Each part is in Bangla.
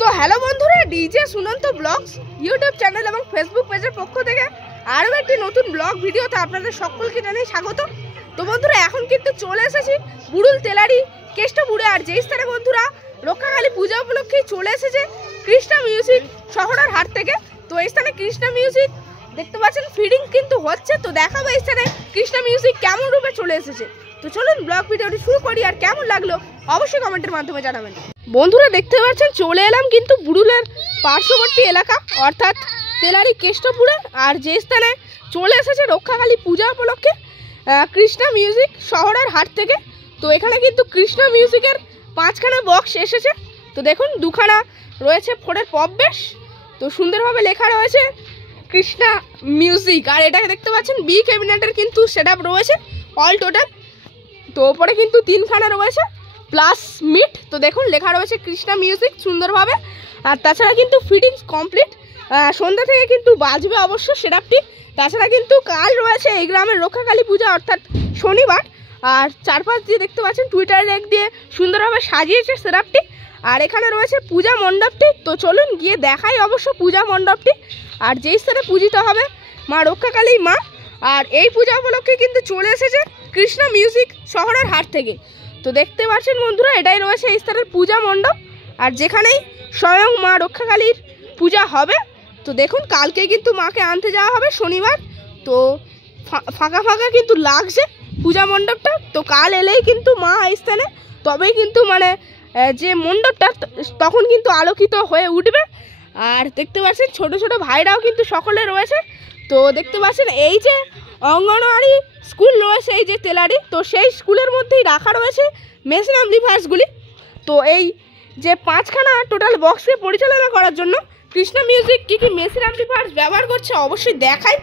তো হ্যালো বন্ধুরা, DJ Sunanta blogs YouTube channel এবং ফেসবুক পেজের পক্ষ থেকে আরও একটি নতুন ব্লগ ভিডিওতে আপনাদের সকলকে জানাই স্বাগত। তো বন্ধুরা, এখন কিন্তু চলে এসেছি বুড়ুল তেলারি কেষ্টপুরে। আর যেই স্থানে বন্ধুরা রক্ষাকালী পূজা উপলক্ষে চলে এসেছে কৃষ্ণা মিউজিক শহরের হাট থেকে। তো এই স্থানে কৃষ্ণা মিউজিক দেখতে পাচ্ছেন ফিডিং কিন্তু হচ্ছে। তো দেখাবো এই স্থানে কৃষ্ণা মিউজিক কেমন রূপে চলে এসেছে। তো চলুন ব্লগ ভিডিওটি শুরু করি, আর কেমন লাগলো অবশ্যই কমেন্টের মাধ্যমে জানাবেন। বন্ধুরা দেখতে পাচ্ছেন চলে এলাম কিন্তু বুড়ুলের পার্শ্ববর্তী এলাকা অর্থাৎ তেলারি কেষ্টপুরে। আর যে স্থানে চলে এসেছে রক্ষাকালী পূজা উপলক্ষে কৃষ্ণা মিউজিক শহরের হাট থেকে। তো এখানে কিন্তু কৃষ্ণা মিউজিকের 5খানা বক্স এসেছে। তো দেখুন 2খানা রয়েছে ফোরের পপ বেশ, তো সুন্দরভাবে লেখা রয়েছে কৃষ্ণা মিউজিক। আর এটাকে দেখতে পাচ্ছেন বি ক্যাবিনেটের কিন্তু সেট আপ রয়েছে অল টোটাল। তো ওপরে কিন্তু 3খানা রয়েছে প্লাস মিট। তো দেখুন লেখা রয়েছে কৃষ্ণা মিউজিক সুন্দরভাবে। আর তাছাড়া কিন্তু ফিটিংস কমপ্লিট, সন্ধ্যা থেকে কিন্তু বাজবে অবশ্য সেট আপটি। তাছাড়া কিন্তু কাল রয়েছে এই গ্রামের রক্ষাকালী পূজা অর্থাৎ শনিবার। আর চারপাশ দিয়ে দেখতে পাচ্ছেন টুইটার লেক দিয়ে সুন্দরভাবে সাজিয়েছে সেট আপটি। আর এখানে রয়েছে পূজা মণ্ডপটি। তো চলুন গিয়ে দেখাই অবশ্য পূজা মণ্ডপটি আর যেই স্থানে পূজিত হবে মা রক্ষাকালী মা। আর এই পূজা উপলক্ষে কিন্তু চলে এসেছে কৃষ্ণা মিউজিক শহরের হাট থেকে। তো দেখতে পাচ্ছেন বন্ধুরা, এটাই রয়েছে এই স্থানের পূজা মণ্ডপ আর যেখানেই স্বয়ং মা রক্ষাকালীর পূজা হবে। তো দেখুন কালকে কিন্তু মাকে আনতে যাওয়া হবে শনিবার। তো ফাঁকা ফাঁকা কিন্তু লাগছে পূজা মণ্ডপটা। তো কাল এলেই কিন্তু মা এই স্থানে তবেই কিন্তু মানে যে মণ্ডপটা তখন কিন্তু আলোকিত হয়ে উঠবে। আর দেখতে পাচ্ছেন ছোট ছোট ভাইরাও কিন্তু সকলে রয়েছে। তো দেখতে পাচ্ছেন এই যে অঙ্গনওয়াড়ি স্কুল রয়েছে এই যে তেলারি, তো সেই স্কুলের মধ্যেই রাখা রয়েছে মেশিন অ্যাম্পলিফায়ার্সগুলি। তো এই যে 5খানা টোটাল বক্সকে পরিচালনা করার জন্য কৃষ্ণা মিউজিক কী কী মেশিন অ্যাম্পলিফায়ার্স ব্যবহার করছে অবশ্যই দেখাই।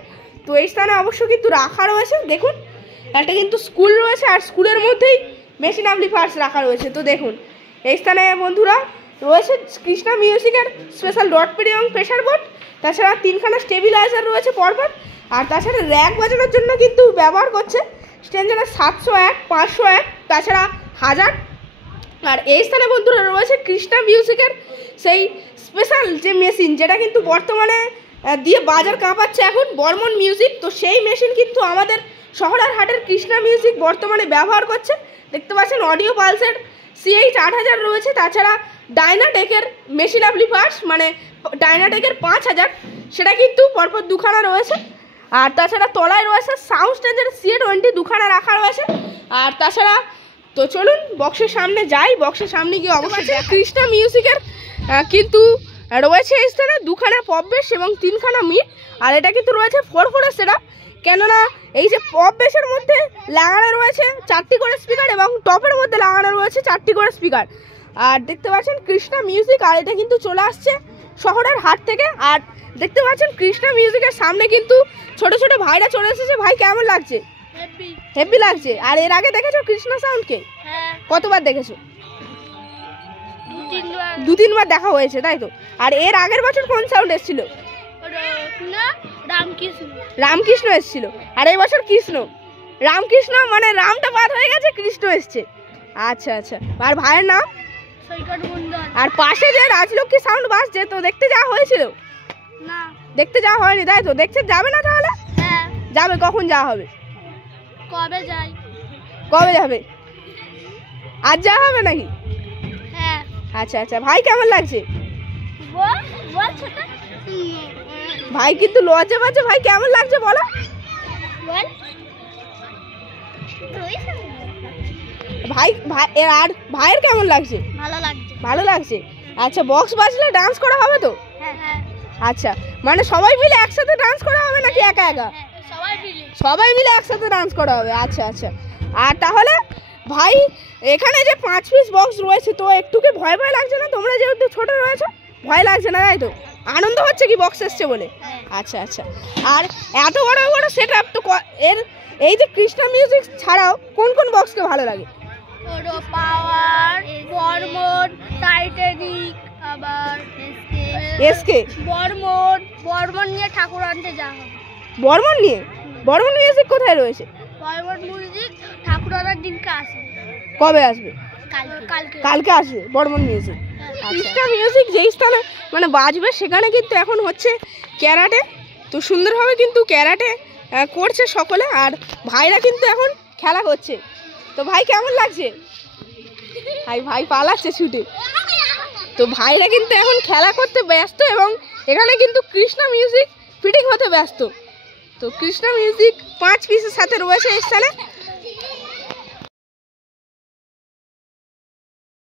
তো এই স্থানে অবশ্য কিন্তু রাখা রয়েছে, দেখুন একটা কিন্তু স্কুল রয়েছে আর স্কুলের মধ্যেই মেশিন অ্যাম্পলিফায়ার্স রাখা রয়েছে। তো দেখুন এই স্থানে বন্ধুরা রয়েছে কৃষ্ণা মিউজিকের স্পেশাল ডট পিডি এবং প্রেশার বোর্ড। তাছাড়া 3খানা স্টেবিলাইজার রয়েছে পরপর। আর তাছাড়া র্যাক বাজানোর জন্য কিন্তু ব্যবহার করছে স্ট্যান্ডার্ড 701, 501, তাছাড়া 1000। আর এই স্থানে বন্ধুরা রয়েছে কৃষ্ণা মিউজিকের সেই স্পেশাল যে মেশিন যেটা কিন্তু বর্তমানে দিয়ে বাজার কাঁপাচ্ছে এখন বর্মন মিউজিক। তো সেই মেশিন কিন্তু আমাদের শহরের হাটের কৃষ্ণা মিউজিক বর্তমানে ব্যবহার করছে। দেখতে পাচ্ছেন অডিও পালসের CH 8000 রয়েছে। তাছাড়া ডাইনাটেকের মেশিন অ্যাম্পলিফায়ার্স মানে ডাইনাটেকের 5000 সেটা কিন্তু পরপর 2খানা রয়েছে। আর তাছাড়া তলায় রয়েছে সাউন্ড স্টেজের CA20 2খানা রাখা রয়েছে। আর তাছাড়া তো চলুন বক্সের সামনে যাই, বক্সের সামনে গিয়ে অবশ্যই কৃষ্ণা মিউজিকের কিন্তু রয়েছে এই স্থানে 2খানা পপ বেস এবং 3খানা মিট। আর এটা কিন্তু রয়েছে 4/4 সেটআপ, কেননা এই যে পপ বেসের মধ্যে লাগানো রয়েছে 4টি করে স্পিকার এবং টপের মধ্যে লাগানো রয়েছে 4টি করে স্পিকার। আর দেখতে পাচ্ছেন কৃষ্ণা মিউজিক, আর এটা কিন্তু চলে আসছে শহরের হাট থেকে। আর দেখতে পাচ্ছেন কৃষ্ণা মিউজিকের সামনে কিন্তু ছোট ছোট ভাইরা চলে এসেছে। ভাই কেমন লাগছে? হেভি লাগছে। আর এর আগে দেখেছো কৃষ্ণা সাউন্ডকে? কতবার দেখেছো? 2-3বার দেখা হয়েছে, তাই তো? আর এর আগের বছর কোন সাউন্ড এসেছিল? রামকৃষ্ণ এসেছিল। আর এই বছর কৃষ্ণ রামকৃষ্ণ মানে রামটা বাদ হয়ে গেছে, কৃষ্ণ এসছে। আচ্ছা আচ্ছা। আর ভাইয়ের নাম? আর পাশে যে রাজলক্ষ্মী সাউন্ড বাজছে, তো দেখতে যাওয়া হয়েছিল? না, দেখতে যাওয়া হয়নি, তাই তো? দেখতে যাবে না তাহলে? হ্যাঁ যাবে। কখন যাওয়া হবে? কবে যাই? কবে যাবে? আজ যাওয়া হবে নাকি? হ্যাঁ। আচ্ছা আচ্ছা। ভাই কেমন লাগছে? ভাই কিন্তু লজ্জা পাচ্ছে। ভাই কেমন লাগছে বলো? ভাই ভাই আর ভাইয়ের কেমন লাগছে? ভালো লাগছে। ভালো লাগছে। আচ্ছা, বক্স বাজলে ডান্স করা হবে তো? হ্যাঁ। আচ্ছা, মানে সবাই মিলে একসাথে ডান্স করা হবে নাকি একা একা? সবাই মিলে একসাথে ডান্স করা হবে। আচ্ছা আচ্ছা। আর তাহলে ভাই এখানে যে 5 পিস বক্স রয়েছে, তো একটুকে ভয় ভয় লাগছে না? তোমরা যেহেতু ছোট রয়েছে ভয় লাগছে না, তাই তো? আনন্দ হচ্ছে কি বক্স এসছে বলে? আচ্ছা আচ্ছা। আর এত বড় বড় সেট আপ, তো এর এই যে কৃষ্ণা মিউজিক ছাড়াও কোন কোন বক্সকে ভালো লাগে? পাওয়ার, বর্মন, টাইটানিক, আবার এসকে। বর্মন নিয়ে ঠাকুর আনতে যাওয়া হবে। বর্মন নিয়ে? বর্মন মিউজিক কোথায় রয়েছে? বর্মন মিউজিক ঠাকুর আনার দিনকে আসবে। কবে আসবে? কালকে আসবে বর্মন মিউজিক। কৃষ্ণা মিউজিক যেই স্থানে মানে বাজবে সেখানে কিন্তু এখন হচ্ছে ক্যারাটে। তো সুন্দরভাবে কিন্তু ক্যারাটে করছে সকলে, আর ভাইরা কিন্তু এখন খেলা করছে। তো ভাই কেমন লাগছে? ভাই পালাচ্ছে ছুটে। তো ভাইরা কিন্তু এখন খেলা করতে ব্যস্ত এবং এখানে কিন্তু কৃষ্ণা মিউজিক ফিটিং হতে ব্যস্ত। তো কৃষ্ণা মিউজিক 5 পিসের সাথে রয়েছে এই স্থানে।